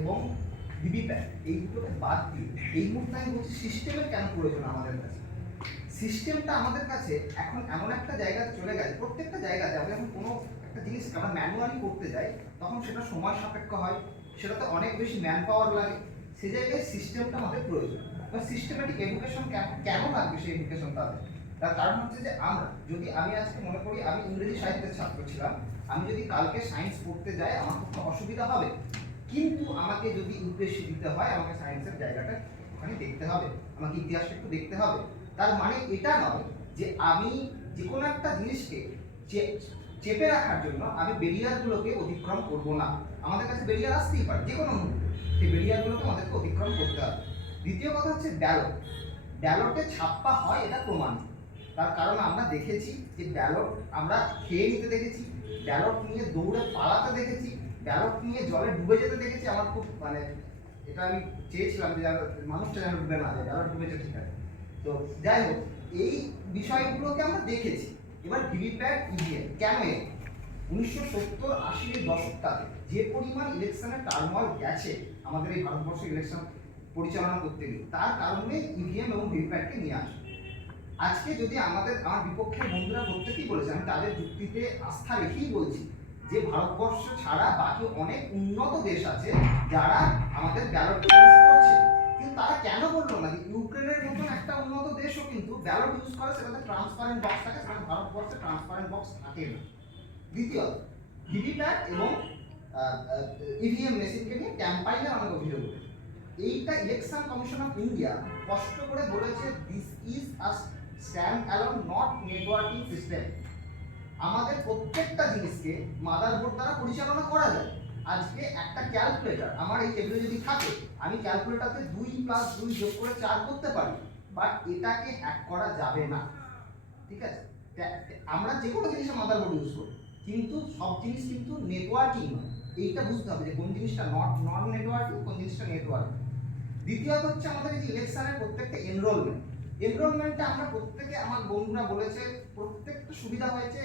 এবং ভিভিপ্যাট এই দুটোকে বাদ দিয়ে এই মুহূর্তে আমি বলছি সিস্টেমের কেন প্রয়োজন আমাদের কাছে। সিস্টেমটা আমাদের কাছে এখন এমন একটা জায়গায় চলে গেছে, প্রত্যেকটা জায়গাতে আমরা যখন কোনো একটা জিনিস আমরা ম্যানুয়ালি করতে যাই তখন সেটা সময় সাপেক্ষ হয়, সেটাতে অনেক বেশি ম্যান পাওয়ার লাগে। সে জায়গায় সিস্টেমটা আমাদের প্রয়োজন। এবার সিস্টেমেটিক এডুকেশন কেন লাগবে সেই এডুকেশন তাদের? তার কারণ হচ্ছে যে আমি আজকে মনে করি আমি ইংরেজি সাহিত্যের ছাত্র ছিলাম, আমি যদি কালকে সায়েন্স পড়তে যাই আমার খুব অসুবিধা হবে, কিন্তু আমাকে যদি ইউপিএসসি দিতে হয় আমাকে সায়েন্সের জায়গাটা ওখানে দেখতে হবে, আমাকে ইতিহাসটা একটু দেখতে হবে। তার মানে এটা নয় যে আমি যে কোনো একটা জিনিসকে চেপে রাখার জন্য আমি ব্যারিয়ারগুলোকে অতিক্রম করব না। আমাদের কাছে ব্যারিয়ার আসতেই পারে যে কোনো মুহূর্তে, সেই ব্যারিয়ারগুলোকে আমাদেরকে অতিক্রম করতে হবে। দ্বিতীয় কথা হচ্ছে ব্যালটে ছাপ্পা হয় এটা প্রমাণ। তার কারণ আমরা দেখেছি যে ব্যালট আমরা খেয়ে নিতে দেখেছি, ব্যালট নিয়ে দৌড়ে পালাতে দেখেছি, ব্যালট নিয়ে জলে ডুবে যেতে দেখেছি। আমার খুব এটা আমি চেয়েছিলাম যে মানুষটা যেন ডুবে না যায়, ব্যালট ডুবেছে ঠিক আছে। তো যাই হোক, এই বিষয়গুলোকে আমরা দেখেছি। এবার ভিভিপ্যাট ইভিএম কেন 1970-80 দশকটাতে যে পরিমাণ ইলেকশনের টার্মোয়াল গেছে আমাদের এই ভারতবর্ষের ইলেকশন পরিচালনা করতে গিয়ে, তার কারণে ইভিএম এবং ভিভিপ্যাটকে নিয়ে আসে। আজকে যদি আমার বিপক্ষের বন্ধুরা প্রত্যেকেই বলেছে, আমি তাদের যুক্তিতে আস্থা রেখেই বলছি যে ভারতবর্ষ ছাড়া বাকি অনেক উন্নত দেশ আছে যারা আমাদের ব্যালট ইউজ করছে, কিন্তু তারা কেন বললো না যে ইউক্রেনের মতন একটা উন্নত দেশও কিন্তু ব্যালট ইউজ করে, সেটাতে ট্রান্সপারেন্ট বক্স থাকে, সেখানে ভারতবর্ষে ট্রান্সপারেন্ট বক্স থাকে না। দ্বিতীয়ত, ভিভিপ্যাট এবং ইভিএম মেশিনকে নিয়ে ক্যাম্পাইনের অনেক অভিযোগ উঠেছে। এইটা ইলেকশন কমিশন অফ ইন্ডিয়া স্পষ্ট করে বলেছে, this is a stand alone not networking system. আমাদের প্রত্যেকটা জিনিসকে মাদারবোর্ড দ্বারা পরিচালনা করা যায়। আজকে একটা ক্যালকুলেটর আমার এই টেবিলে যদি থাকে, আমি ক্যালকুলেটরতে 2+2 যোগ করে 4 করতে পারি, বাট এটাকে হ্যাক করা যাবে না। ঠিক আছে, আমরা যে কোনো জিনিসে মাদারবোর্ড ইউজ করি, কিন্তু সব জিনিস কিন্তু নেটওয়ার্কিং নয়। এইটা বুঝতে হবে যে কোন জিনিসটা নন নেটওয়ার্কিং, কোন জিনিসটা নেটওয়ার্কিং। দ্বিতীয়ত হচ্ছে আমাদের এই যে ইলেকশনের প্রত্যেকটা এনরোলমেন্টটা আমরা প্রত্যেকে, আমার বন্ধুরা বলেছে প্রত্যেকটা সুবিধা হয়েছে।